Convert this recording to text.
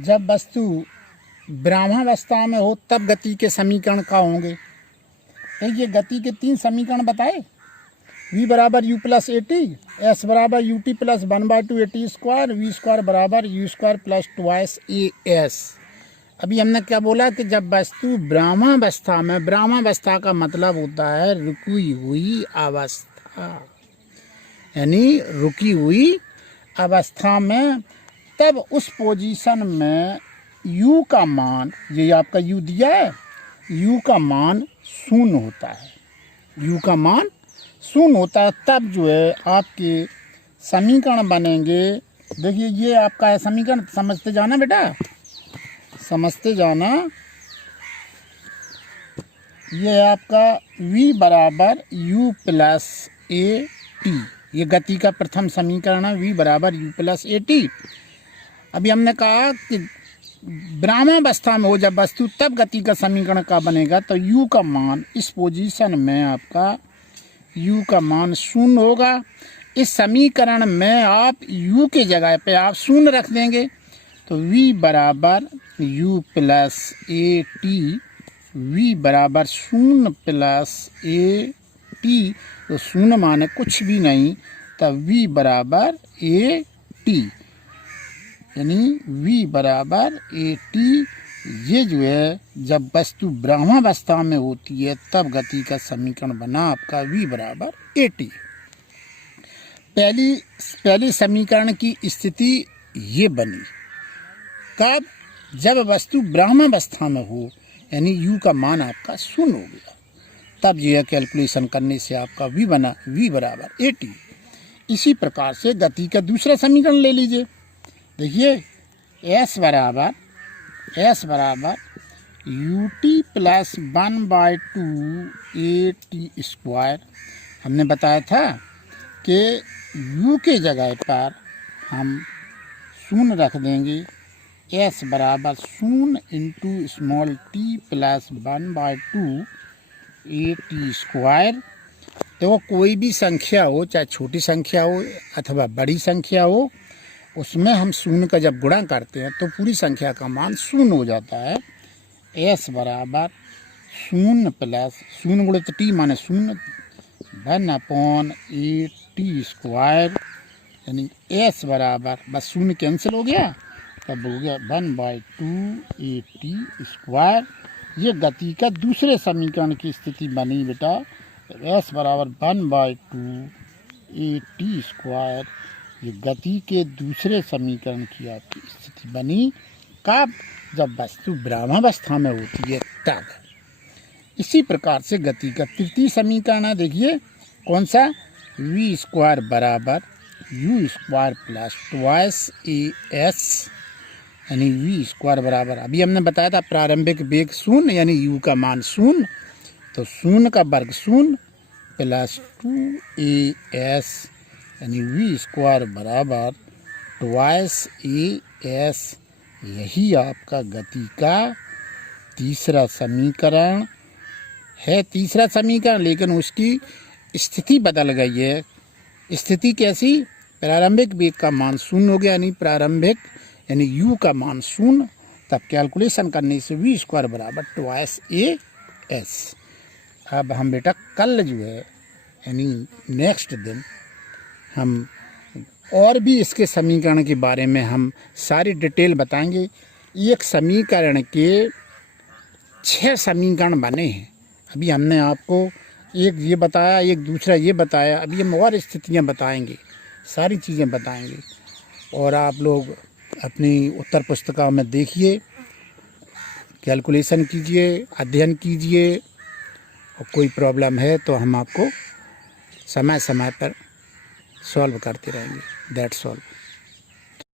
जब वस्तु ब्रह्मावस्था में हो तब गति के समीकरण क्या होंगे। एक ये गति के 3 समीकरण बताए, v बराबर u plus a t, s बराबर u t plus 1/2 a t square, v square बराबर u square plus twice a s. अभी हमने क्या बोला कि जब वस्तु ब्रह्मावस्था में, ब्रह्मावस्था का मतलब होता है रुकी हुई अवस्था, यानी रुकी हुई अवस्था में, तब उस पोजीशन में u का मान, ये आपका u दिया है, u का मान 0 होता है, u का मान 0 होता है। तब जो है आपके समीकरण बनेंगे। देखिए ये आपका है समीकरण, समझते जाना बेटा, समझते जाना। ये है आपका v बराबर u प्लस ए टी, ये गति का प्रथम समीकरण है, v बराबर u प्लस ए टी। अभी हमने कहा कि ब्रह्मावस्था में हो जब वस्तु तब गति का समीकरण का बनेगा, तो u का मान इस पोजीशन में आपका u का मान 0 होगा। इस समीकरण में आप u के जगह पे आप 0 रख देंगे, तो v बराबर u plus a T, v बराबर 0 प्लस ए टी, तो 0 माने कुछ भी नहीं, तब v बराबर ए टी, यानी v बराबर ए टी। ये जो है जब वस्तु ब्रह्मावस्था में होती है तब गति का समीकरण बना आपका v बराबर ए टी। पहली समीकरण की स्थिति ये बनी कब, जब वस्तु ब्रह्मावस्था में हो, यानी u का मान आपका 0 हो गया, तब यह कैलकुलेशन करने से आपका v बना v बराबर ए टी। इसी प्रकार से गति का दूसरा समीकरण ले लीजिए। देखिए s बराबर u t plus 1/2 a t square. हमने बताया था कि u के जगह पर हम 0 रख देंगे, s बराबर 0 into small t plus 1/2 a t square. तो कोई भी संख्या हो, चाहे छोटी संख्या हो अथवा बड़ी संख्या हो, उसमें हम 0 का जब गुणा करते हैं तो पूरी संख्या का मान 0 हो जाता है। s बराबर 0 प्लस 0 गुणित t माने 0 1/8 टी स्क्वायर, यानी s बराबर बस 0 कैंसिल हो गया, तब हो गया 1/2 ए टी स्क्वायर। ये गति का दूसरे समीकरण की स्थिति बनी बेटा, s बराबर 1/2 ए टी स्क्वायर। ये गति के दूसरे समीकरण की आपकी स्थिति बनी कब, जब वस्तु ब्रह्मावस्था में होती है तब। इसी प्रकार से गति का तृतीय समीकरण है, देखिए कौन सा, v स्क्वायर बराबर u square plus twice a S, यानी v स्क्वायर बराबर, अभी हमने बताया था प्रारंभिक वेग 0 यानी u का मान 0, तो 0 का वर्ग 0 प्लस 2 as, यानी v स्क्वायर बराबर ट्वाइस ए एस। यही आपका गति का तीसरा समीकरण है। तीसरा समीकरण, लेकिन उसकी स्थिति बदल गई है। स्थिति कैसी, प्रारंभिक वेग का मान 0 हो गया, यानी प्रारंभिक यानी u का मान 0, तब कैलकुलेशन करने से v स्क्वायर बराबर ट्वाइस ए एस। अब हम बेटा कल जो है यानी नेक्स्ट दिन हम और भी इसके समीकरण के बारे में हम सारी डिटेल बताएंगे। एक समीकरण के 6 समीकरण बने हैं। अभी हमने आपको एक ये बताया, एक दूसरा ये बताया, अभी हम और स्थितियाँ बताएंगे, सारी चीज़ें बताएंगे। और आप लोग अपनी उत्तर पुस्तिका में देखिए, कैलकुलेशन कीजिए, अध्ययन कीजिए, और कोई प्रॉब्लम है तो हम आपको समय समय पर सॉल्व करते रहेंगे। That's all.